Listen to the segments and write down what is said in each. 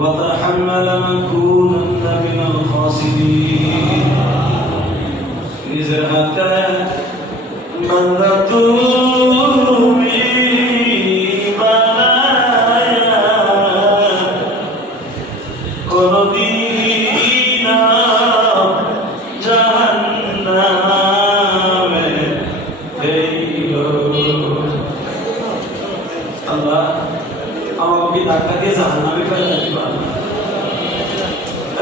وتحمل لنكونن من الخاسرين নিজের হাতে বান্দা তুমি বানায়া কোনদিন জাহান্নামে ফেলো। আল্লাহ আমাকে ধাক্কা দিয়ে জাহান্নামে ফেলে দিবা,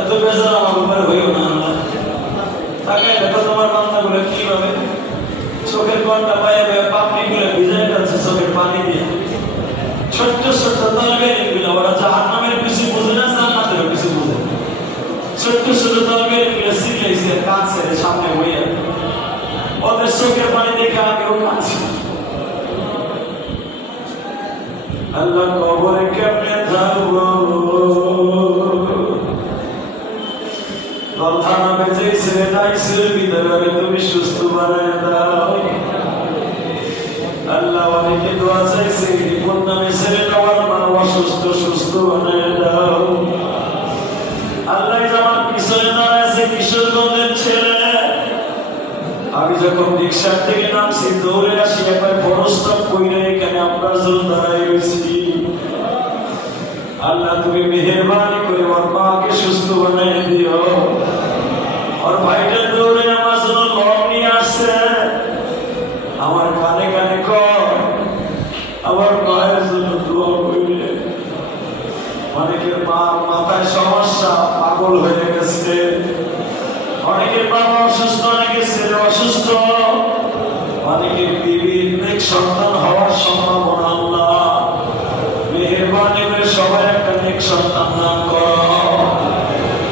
এত বেজার আমার উপরে হইও না। আল্লাহ তাকে দেখো তোমার বান্দাগুলো কিভাবে চোখের কোণটা পায়ে পাপড়িগুলো ভিজাই যাচ্ছে চোখের পানি দিয়ে। ছোট্ট ছোট্ট তরকারিগুলো ওরা জাহান্নামের কিছু বোঝে না, জান্নাতের কিছু বোঝে। ছোট্ট ছোট তরকারিগুলো শিখেছে কাঁদছে সামনে বইয়া, ওদের চোখের পানি দেখে আমিও কাঁদছি। আল্লাহ কবরে কেমনে থাকবো, তুমি সুস্থ বানায় দাও। আল্লাহ অনেকে দোয়া চাইছে রিপোর্ট নামে ছেলে নেওয়ার মা অসুস্থ, সুস্থ বানায় দাও। আল্লাহ আমার পিছনে দাঁড়াইছে কিশোরগঞ্জের ছেলে, আমি যখন রিক্সার থেকে নামছি দৌড়ে আসি একবার বড় স্টপ কইরে এখানে আপনার জন্য দাঁড়াই রয়েছি। আল্লাহ তুমি মেহেরবানি করে ওর মাকে সুস্থ বানায় দিও। और भाईटा दौड़े আমার জন্য লং নিয়ে আসছে, আমার কানে কানে কর আমার মায়ের জন্য দোয়া করবে। অনেকের মা মাথায় সমস্যা, পাগল হয়ে গেছে, অনেকের বাবা অসুস্থ, অনেকের ছেলে অসুস্থ, অনেকের বিবির নেক সন্তান হওয়ার সম্ভাবনা। আল্লাহ মেহেরবানি করে সবাই একটা নেক সন্তান দান করো।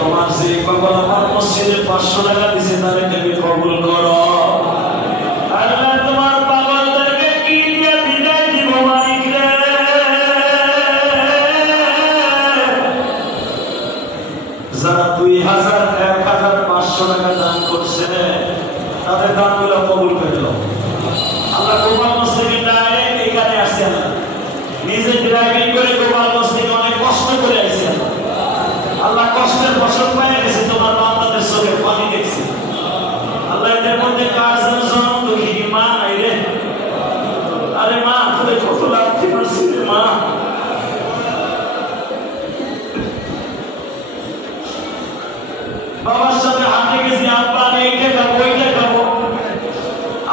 তোমার যে বাবা আমার মসজিদে 500 টাকা দিছে তারে তুমি কবুল করো। আল্লাহ তোমার পাগলদেরকে কি দিয়ে বিদায় দিব মালিক রে। যারা 2000 1500 টাকা দান করছে তাদের দানগুলো কবুল করে দাও। আল্লাহ গোপাল মসজিদে ডাইরেক্ট এখানে আসছে না, নিজে ড্রাইভিং করে গোপাল মসজিদে অনেক কষ্ট করে আসছে। আল্লাহ কষ্টের ফসল পাইয়ে গেছে, তোমার বান্দাদের চোখের পানি দেখছে। আল্লাহ এদের মধ্যে কার যেন জনম দুঃখী মা নাই রে। আরে মা তুই কত লাগতে পারছিস মা, বাবার সাথে হাঁটে গেছি, আব্বা আমি এইটা খাবো ওইটা খাবো।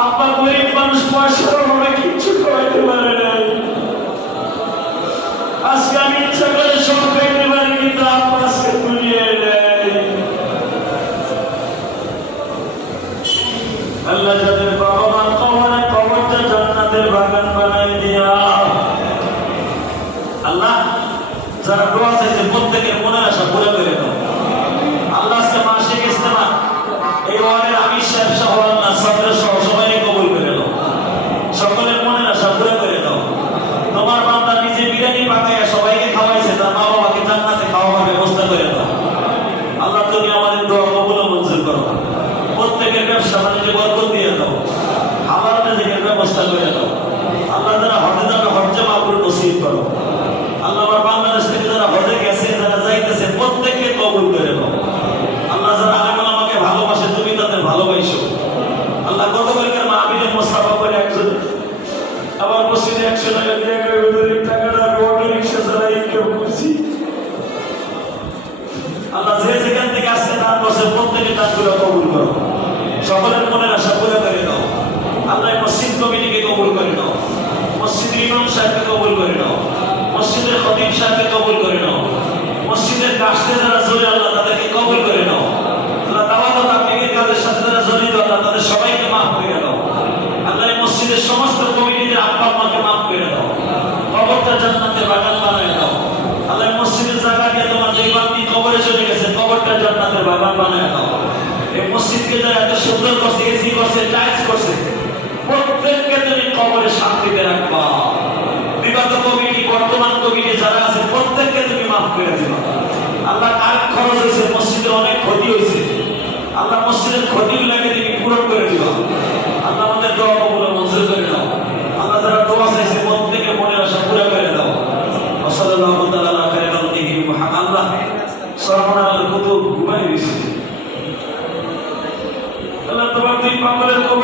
আব্বা গরিব মানুষ, পয়সার অভাবে কিচ্ছু খাওয়াইতে পারে নাই। আজকে আমি ইচ্ছা করে সব খাইতে পারি, কিন্তু আব্বা আজকে তুলিয়ে দেয়। আল্লাহ যাদের বাবা মা কবরে, কবরটা জান্নাতের বাগান বানাই দিয়া। আল্লাহ যারা দোয়া চাইছে প্রত্যেকের মনের আশা পুরো করে দাও। আল্লাহ আজকে মাসিক ইজতেমা এই ওয়ার্ডের আমির সাহেব সহ আল্লাহ ছাত্র সহ সবাইকে কবুল করে দাও, সকলের মনের আশা পুরো করে দাও। তোমার বান্দা নিজে বিরিয়ানি পাকাইয়া সবাইকে খাওয়াইছে, তার মা বাবাকে জান্নাতে খাওয়াবার ব্যবস্থা করে দাও। আল্লাহ তুমি আমাদের দোয়া কবুল ও মঞ্জুর করো। প্রত্যেকের ব্যবসা বাণিজ্যে বরকত দিয়ে দাও, হালাল রিজিকের ব্যবস্থা করে দাও। আল্লাহ যারা হজে যাবে হজ্জে মাবরুর নসিব করো। আল্লাহ আমার বাংলাদেশ থেকে যারা হজে গেছে, যারা যাইতেছে প্রত্যেককে কবুল করে দাও। আল্লাহ যারা আলেম ওলামাকে ভালোবাসে তুমি তাদের ভালোবাসো। আল্লাহ গতকালকের মাহফিলে মুসাফা করে একজন আবার মসজিদে 100 টাকা দিয়ে গরিব টাকাটা অটো রিকশা চালাই কেউ করছি। আল্লাহ যে যেখান থেকে আসছে দান করছে প্রত্যেকের দানগুলো কবুল করো, সকলের মনের আশা পুরো করে দাও। আল্লাহ মসজিদ কমিটিকে কবুল করে নাও, মসজিদের ইমাম সাহেবকে কবুল করে নাও, মসজিদের খতিব সাহেবকে কবুল করে নাও, মসজিদের কাজে যারা জড়িত আল্লাহ তাদেরকে কবুল করে নাও। আল্লাহ দাওয়াত ও তাবলীগের কাজের সাথে যারা জড়িত আল্লাহ তাদের সবাইকে মাফ করে দাও। আল্লাহ মসজিদের সমস্ত কমিটিদের আব্বা আম্মাকে মাফ করে দাও, কবরটা জান্নাতের বাগান বানায় দাও। আল্লাহ মসজিদের জায়গা দিয়ে তোমার যে বান্দি কবরে চলে গেছে কবরটা জান্নাতের বাগান বানায় দাও। এই মসজিদকে যারা এত সুন্দর করছে, এসি করছে, টাইলস করছে, প্রত্যেককে তুমি কবরে শান্তিতে রাখবা। বিগত কমিটি, বর্তমান কমিটি যারা আছে প্রত্যেককে তুমি মাফ করে দিবা। আল্লাহ কারেন্ট খরচ হয়েছে, মসজিদের অনেক ক্ষতি হয়েছে, আল্লাহ মসজিদের ক্ষতিগুলোকে তুমি পূরণ করে দিবা। আল্লাহ আমাদের দোয়া কবুল মঞ্জুর করে দাও। আল্লাহ যারা দোয়া চাইছে প্রত্যেকের মনের আশা পুরো করে দাও। সাল্লাল্লাহু তাআলা আলা খায়রিল খালকিহি মুহাম্মদ। আল্লাহ তোমার দুই পাগলের কবর